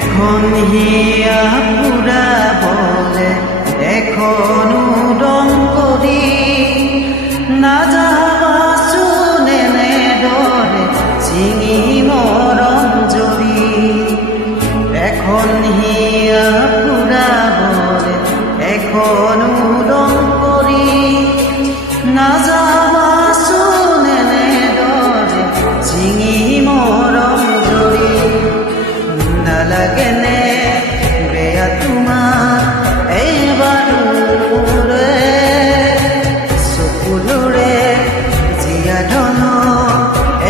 এখন হিয়া পুৰা বলে এখনো দম কৰি নাযাবাচোন এনেদৰে চিঙি মৰম জৰি। এখন হিয়া পুৰা বলে এখনো দম কৰি নাযাবাচোন এনেদৰে চিঙি মৰম জৰি। নালাগেনে বেয়া তোমাৰ এইবাৰুৰে চকুলোৰে জীয়া ধন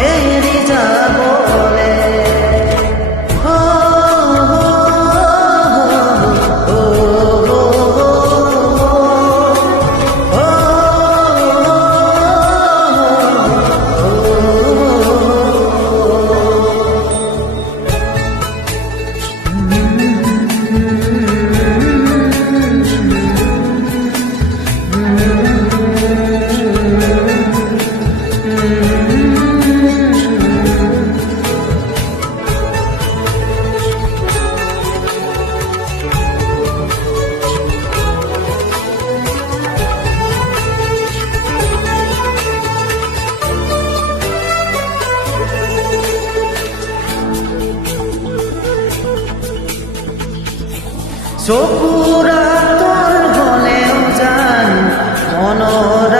এৰি যাবলে। চকুৰ আঁতৰ হলেও জানো মনৰ